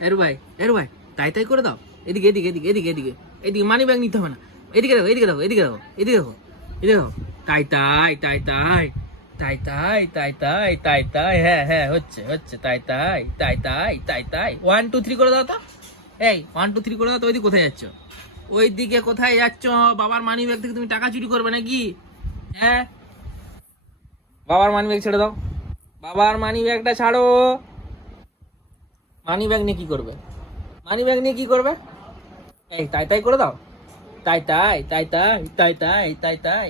এরু ভাই এরু ভাই তাই তাই করে দাও এদিকে এদিকে এদিকে এদিকে এদিকে এদিকে মানি ব্যাগ নিতে হবে না এদিকে দেখো এদিকে দেখো এদিকে দেখো এদিকে দেখো এদিকে দেখো তাই তাই তাই তাই তাই তাই তাই তাই তাই তাই হ্যাঁ হ্যাঁ হচ্ছে হচ্ছে তাই তাই তাই তাই তাই তাই ওয়ান টু থ্রি করে দাও তো এই ওয়ান টু থ্রি করে দাও তো ওইদিকে কোথায় যাচ্ছ ওই দিকে কোথায় যাচ্ছ বাবার মানি ব্যাগ থেকে তুমি টাকা চুরি করবে নাকি হ্যাঁ বাবার মানি ব্যাগ ছেড়ে দাও বাবার মানি ব্যাগটা ছাড়ো মানি ব্যাগ নিয়ে কি করবে? মানি ব্যাগ নিয়ে কি করবে? এই, তাই তাই করে দাও। তাই তাই তাই তাই তাই তাই তাই তাই।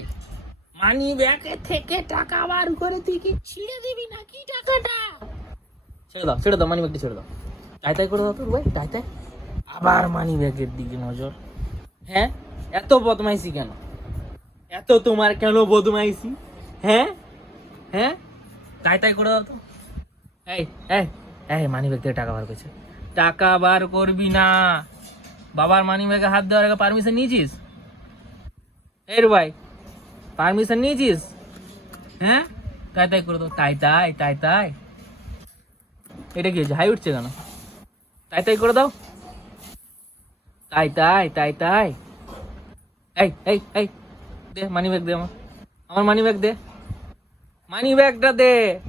মানি ব্যাগে থেকে টাকা বার করে তুই কি ছিঁড়ে দিবি না নাকি টাকাটা? ছেড়ে দাও ছেড়ে দাও মানি ব্যাগটা ছেড়ে দাও। তাই তাই করে দাও তোর ভাই, তাই তাই। আবার মানি ব্যাগের দিকে নজর। হ্যাঁ? এত বদমাইশি কেন? এত তোমার কেন বদমাইশি? হ্যাঁ? হ্যাঁ? তাই তাই করে দাও তো। এই এই এই মানি ব্যাগ থেকে টাকা বার করছে। টাকা বার করবি না। বাবার মানি ব্যাগে হাত দেওয়ার আগে পারমিশন নিয়েছিস? এর ভাই পারমিশন নিয়েছিস? হ্যাঁ? তাই তাই করে দাও তাই তাই তাই তাই। এটা কি হয়েছে? হাই উঠছে কেন? তাই তাই করে দাও। তাই তাই তাই তাই। এই এই এই। দে মানি ব্যাগ দে আমার। আমার মানি ব্যাগ দে। মানি ব্যাগটা দে।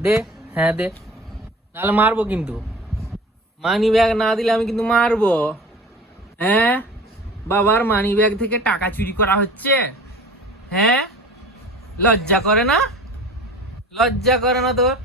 দে। হ্যাঁ দে। নাহলে মারবো কিন্তু। মানি ব্যাগ না দিলে আমি কিন্তু মারবো। হ্যাঁ? বাবার মানি ব্যাগ থেকে টাকা চুরি করা হচ্ছে। হ্যাঁ? লজ্জা করে না? লজ্জা করে না তোর?